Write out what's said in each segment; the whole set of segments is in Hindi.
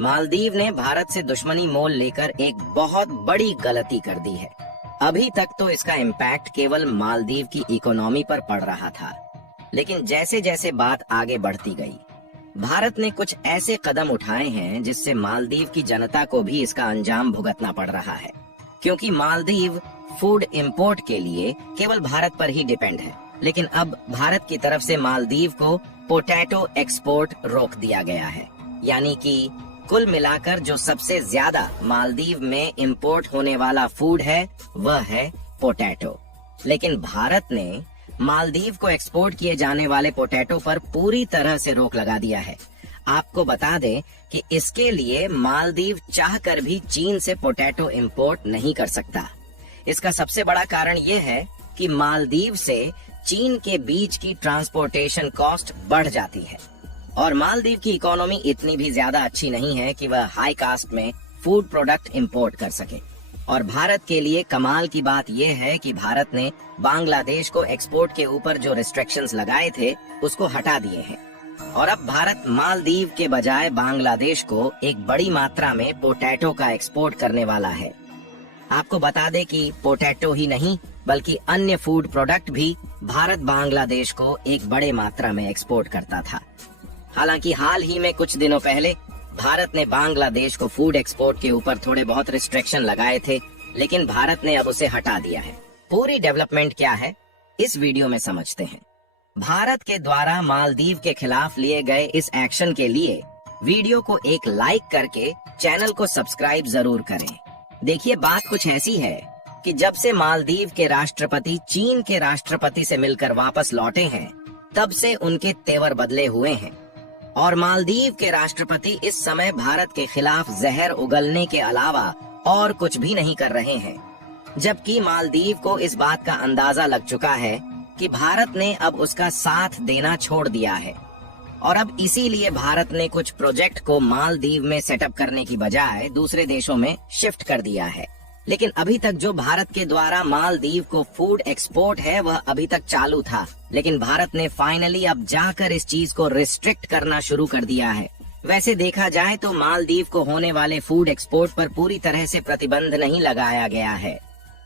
मालदीव ने भारत से दुश्मनी मोल लेकर एक बहुत बड़ी गलती कर दी है। अभी तक तो इसका इम्पैक्ट केवल मालदीव की इकोनॉमी पर पड़ रहा था, लेकिन जैसे जैसे बात आगे बढ़ती गई, भारत ने कुछ ऐसे कदम उठाए हैं जिससे मालदीव की जनता को भी इसका अंजाम भुगतना पड़ रहा है। क्योंकि मालदीव फूड इंपोर्ट के लिए केवल भारत पर ही डिपेंड है, लेकिन अब भारत की तरफ से मालदीव को पोटैटो एक्सपोर्ट रोक दिया गया है। यानी कि कुल मिलाकर जो सबसे ज्यादा मालदीव में इंपोर्ट होने वाला फूड है वह है पोटैटो। लेकिन भारत ने मालदीव को एक्सपोर्ट किए जाने वाले पोटैटो पर पूरी तरह से रोक लगा दिया है। आपको बता दें कि इसके लिए मालदीव चाहकर भी चीन से पोटैटो इंपोर्ट नहीं कर सकता। इसका सबसे बड़ा कारण यह है कि मालदीव से चीन के बीच की ट्रांसपोर्टेशन कॉस्ट बढ़ जाती है और मालदीव की इकोनॉमी इतनी भी ज्यादा अच्छी नहीं है कि वह हाई कास्ट में फूड प्रोडक्ट इंपोर्ट कर सके। और भारत के लिए कमाल की बात यह है कि भारत ने बांग्लादेश को एक्सपोर्ट के ऊपर जो रिस्ट्रिक्शंस लगाए थे उसको हटा दिए हैं और अब भारत मालदीव के बजाय बांग्लादेश को एक बड़ी मात्रा में पोटैटो का एक्सपोर्ट करने वाला है। आपको बता दें कि पोटैटो ही नहीं बल्कि अन्य फूड प्रोडक्ट भी भारत बांग्लादेश को एक बड़े मात्रा में एक्सपोर्ट करता था। हालांकि हाल ही में कुछ दिनों पहले भारत ने बांग्लादेश को फूड एक्सपोर्ट के ऊपर थोड़े बहुत रिस्ट्रिक्शन लगाए थे, लेकिन भारत ने अब उसे हटा दिया है। पूरी डेवलपमेंट क्या है इस वीडियो में समझते हैं। भारत के द्वारा मालदीव के खिलाफ लिए गए इस एक्शन के लिए वीडियो को एक लाइक करके चैनल को सब्सक्राइब जरूर करें। देखिए, बात कुछ ऐसी है कि जब से मालदीव के राष्ट्रपति चीन के राष्ट्रपति से मिलकर वापस लौटे हैं, तब से उनके तेवर बदले हुए हैं और मालदीव के राष्ट्रपति इस समय भारत के खिलाफ जहर उगलने के अलावा और कुछ भी नहीं कर रहे हैं। जबकि मालदीव को इस बात का अंदाजा लग चुका है कि भारत ने अब उसका साथ देना छोड़ दिया है और अब इसीलिए भारत ने कुछ प्रोजेक्ट को मालदीव में सेटअप करने की बजाय दूसरे देशों में शिफ्ट कर दिया है। लेकिन अभी तक जो भारत के द्वारा मालदीव को फूड एक्सपोर्ट है वह अभी तक चालू था, लेकिन भारत ने फाइनली अब जाकर इस चीज को रिस्ट्रिक्ट करना शुरू कर दिया है। वैसे देखा जाए तो मालदीव को होने वाले फूड एक्सपोर्ट पर पूरी तरह से प्रतिबंध नहीं लगाया गया है।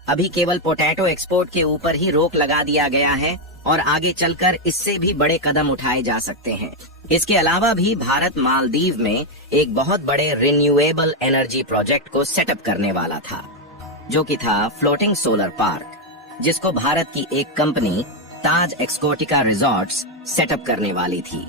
अभी केवल पोटैटो एक्सपोर्ट के ऊपर ही रोक लगा दिया गया है और आगे चलकर इससे भी बड़े कदम उठाए जा सकते हैं। इसके अलावा भी भारत मालदीव में एक बहुत बड़े रिन्यूएबल एनर्जी प्रोजेक्ट को सेटअप करने वाला था, जो कि था फ्लोटिंग सोलर पार्क, जिसको भारत की एक कंपनी ताज एक्सकोटिका रिजॉर्ट्स सेटअप करने वाली थी।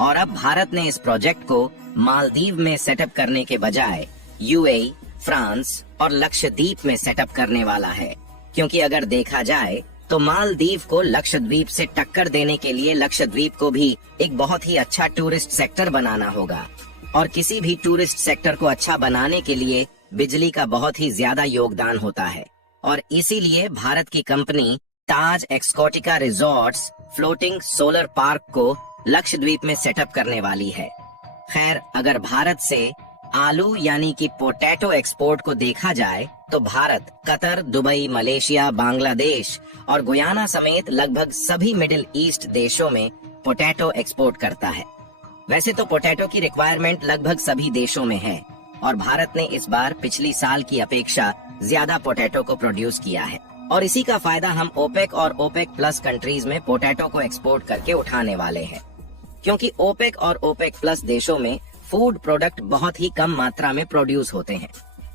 और अब भारत ने इस प्रोजेक्ट को मालदीव में सेटअप करने के बजाय यूएई, फ्रांस और लक्षद्वीप में सेटअप करने वाला है। क्योंकि अगर देखा जाए तो मालदीव को लक्षद्वीप से टक्कर देने के लिए लक्षद्वीप को भी एक बहुत ही अच्छा टूरिस्ट सेक्टर बनाना होगा और किसी भी टूरिस्ट सेक्टर को अच्छा बनाने के लिए बिजली का बहुत ही ज्यादा योगदान होता है और इसीलिए भारत की कंपनी ताज एक्सकोटिका रिजॉर्ट्स फ्लोटिंग सोलर पार्क को लक्षद्वीप में सेटअप करने वाली है। खैर, अगर भारत से आलू यानी कि पोटैटो एक्सपोर्ट को देखा जाए तो Bharat Qatar, Dubai, Malaysia, Bangladesh और गुयाना समेत लगभग सभी मिडिल ईस्ट देशों में पोटैटो एक्सपोर्ट करता है। वैसे तो पोटैटो की रिक्वायरमेंट लगभग सभी देशों में है और भारत ने इस बार पिछली साल की अपेक्षा ज्यादा पोटैटो को प्रोड्यूस किया है और इसी का फायदा हम ओपेक और ओपेक प्लस कंट्रीज में पोटैटो को एक्सपोर्ट करके उठाने वाले हैं। क्योंकि ओपेक और ओपेक प्लस देशों में फूड प्रोडक्ट बहुत ही कम मात्रा में प्रोड्यूस होते हैं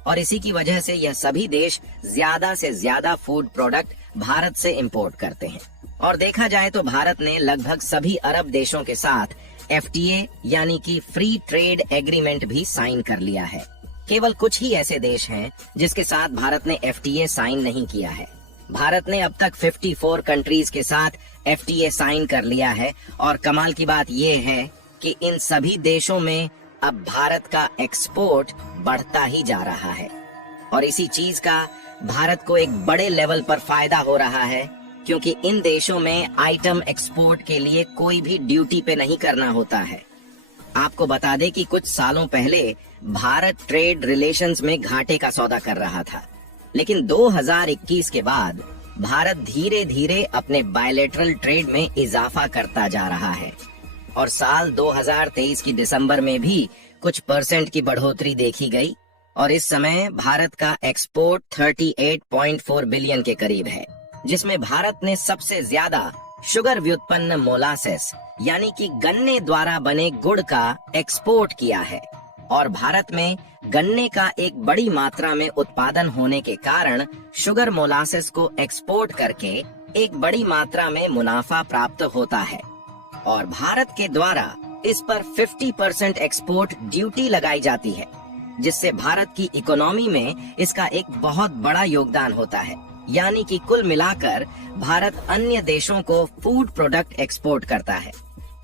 और इसी की वजह से यह सभी देश ज्यादा से ज्यादा फूड प्रोडक्ट भारत से इंपोर्ट करते हैं। और देखा जाए तो भारत ने लगभग सभी अरब देशों के साथ FTA यानी कि फ्री ट्रेड एग्रीमेंट भी साइन कर लिया है। केवल कुछ ही ऐसे देश हैं जिसके साथ भारत ने FTA साइन नहीं किया है। भारत ने अब तक 54 कंट्रीज के साथ FTA साइन कर लिया है और कमाल की बात यह है कि इन सभी देशों में अब भारत का एक्सपोर्ट बढ़ता ही जा रहा है और इसी चीज का भारत को एक बड़े लेवल पर फायदा हो रहा है, क्योंकि इन देशों में आइटम एक्सपोर्ट के लिए कोई भी ड्यूटी पे नहीं करना होता है। आपको बता दें कि कुछ सालों पहले भारत ट्रेड रिलेशंस में घाटे का सौदा कर रहा था, लेकिन 2021 के बाद भारत धीरे धीरे अपने बायलैटरल ट्रेड में इजाफा करता जा रहा है और साल 2023 की दिसंबर में भी कुछ परसेंट की बढ़ोतरी देखी गई और इस समय भारत का एक्सपोर्ट 38.4 बिलियन के करीब है, जिसमें भारत ने सबसे ज्यादा शुगर व्युत्पन्न मोलासेस यानी कि गन्ने द्वारा बने गुड़ का एक्सपोर्ट किया है। और भारत में गन्ने का एक बड़ी मात्रा में उत्पादन होने के कारण शुगर मोलासेस को एक्सपोर्ट करके एक बड़ी मात्रा में मुनाफा प्राप्त होता है और भारत के द्वारा इस पर 50% एक्सपोर्ट ड्यूटी लगाई जाती है, जिससे भारत की इकोनॉमी में इसका एक बहुत बड़ा योगदान होता है। यानी कि कुल मिलाकर भारत अन्य देशों को फूड प्रोडक्ट एक्सपोर्ट करता है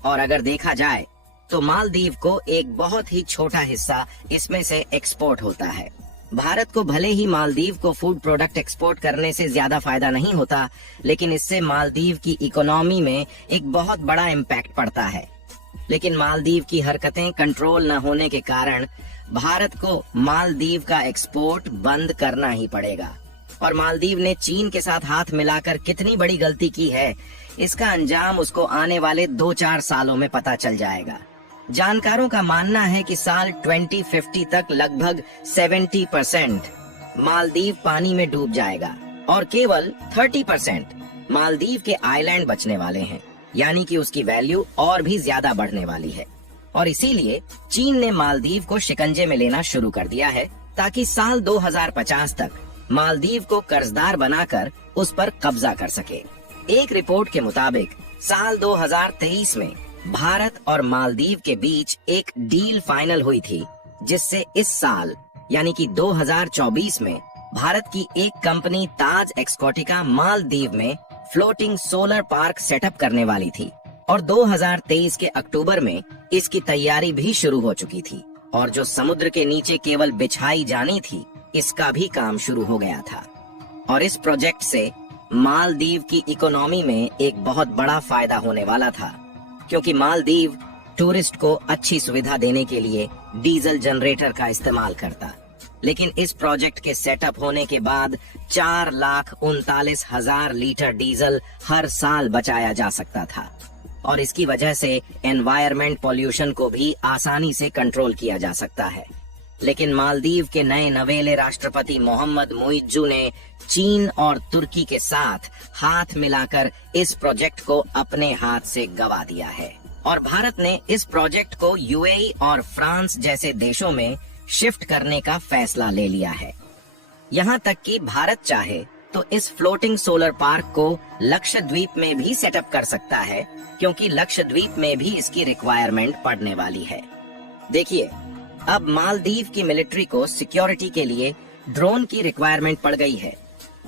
और अगर देखा जाए तो मालदीव को एक बहुत ही छोटा हिस्सा इसमें से एक्सपोर्ट होता है। भारत को भले ही मालदीव को फूड प्रोडक्ट एक्सपोर्ट करने से ज्यादा फायदा नहीं होता, लेकिन इससे मालदीव की इकोनॉमी में एक बहुत बड़ा इम्पैक्ट पड़ता है। लेकिन मालदीव की हरकतें कंट्रोल न होने के कारण भारत को मालदीव का एक्सपोर्ट बंद करना ही पड़ेगा। और मालदीव ने चीन के साथ हाथ मिलाकर कितनी बड़ी गलती की है, इसका अंजाम उसको आने वाले 2-4 सालों में पता चल जाएगा। जानकारों का मानना है कि साल 2050 तक लगभग 70% मालदीव पानी में डूब जाएगा और केवल 30% मालदीव के आइलैंड बचने वाले हैं, यानी कि उसकी वैल्यू और भी ज्यादा बढ़ने वाली है। और इसीलिए चीन ने मालदीव को शिकंजे में लेना शुरू कर दिया है ताकि साल 2050 तक मालदीव को कर्जदार बनाकर उस पर कब्जा कर सके। एक रिपोर्ट के मुताबिक साल 2023 में भारत और मालदीव के बीच एक डील फाइनल हुई थी, जिससे इस साल यानी कि 2024 में भारत की एक कंपनी ताज एक्सकोटिका मालदीव में फ्लोटिंग सोलर पार्क सेटअप करने वाली थी और 2023 के अक्टूबर में इसकी तैयारी भी शुरू हो चुकी थी और जो समुद्र के नीचे केवल बिछाई जानी थी, इसका भी काम शुरू हो गया था। और इस प्रोजेक्ट से मालदीव की इकोनॉमी में एक बहुत बड़ा फायदा होने वाला था, क्योंकि मालदीव टूरिस्ट को अच्छी सुविधा देने के लिए डीजल जनरेटर का इस्तेमाल करता। लेकिन इस प्रोजेक्ट के सेटअप होने के बाद 4,39,000 लीटर डीजल हर साल बचाया जा सकता था और इसकी वजह से एनवायरमेंट पॉल्यूशन को भी आसानी से कंट्रोल किया जा सकता है। लेकिन मालदीव के नए नवेले राष्ट्रपति मोहम्मद मुइज्जू ने चीन और तुर्की के साथ हाथ मिलाकर इस प्रोजेक्ट को अपने हाथ से गंवा दिया है और भारत ने इस प्रोजेक्ट को यूएई और फ्रांस जैसे देशों में शिफ्ट करने का फैसला ले लिया है। यहाँ तक कि भारत चाहे तो इस फ्लोटिंग सोलर पार्क को लक्षद्वीप में भी सेटअप कर सकता है, क्योंकि लक्षद्वीप में भी इसकी रिक्वायरमेंट पड़ने वाली है। देखिए, अब मालदीव की मिलिट्री को सिक्योरिटी के लिए ड्रोन की रिक्वायरमेंट पड़ गई है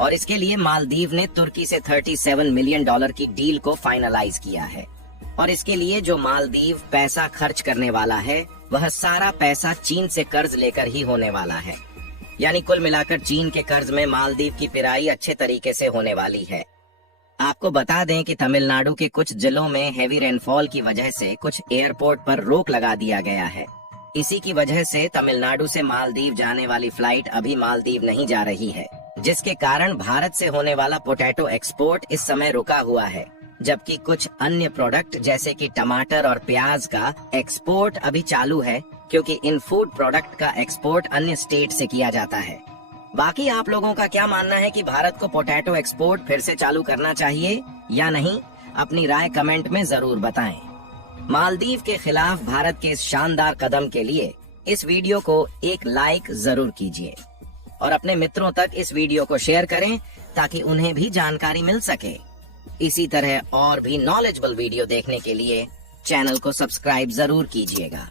और इसके लिए मालदीव ने तुर्की से $37 मिलियन की डील को फाइनलाइज किया है और इसके लिए जो मालदीव पैसा खर्च करने वाला है, वह सारा पैसा चीन से कर्ज लेकर ही होने वाला है। यानी कुल मिलाकर चीन के कर्ज में मालदीव की पिराई अच्छे तरीके से होने वाली है। आपको बता दें कि तमिलनाडु के कुछ जिलों में हेवी रेनफॉल की वजह से कुछ एयरपोर्ट पर रोक लगा दिया गया है। इसी की वजह से तमिलनाडु से मालदीव जाने वाली फ्लाइट अभी मालदीव नहीं जा रही है, जिसके कारण भारत से होने वाला पोटैटो एक्सपोर्ट इस समय रुका हुआ है, जबकि कुछ अन्य प्रोडक्ट जैसे कि टमाटर और प्याज का एक्सपोर्ट अभी चालू है, क्योंकि इन फूड प्रोडक्ट का एक्सपोर्ट अन्य स्टेट से किया जाता है। बाकी आप लोगों का क्या मानना है कि भारत को पोटैटो एक्सपोर्ट फिर से चालू करना चाहिए या नहीं? अपनी राय कमेंट में जरूर बताएं। मालदीव के खिलाफ भारत के इस शानदार कदम के लिए इस वीडियो को एक लाइक जरूर कीजिए और अपने मित्रों तक इस वीडियो को शेयर करें ताकि उन्हें भी जानकारी मिल सके। इसी तरह और भी नॉलेजेबल वीडियो देखने के लिए चैनल को सब्सक्राइब जरूर कीजिएगा।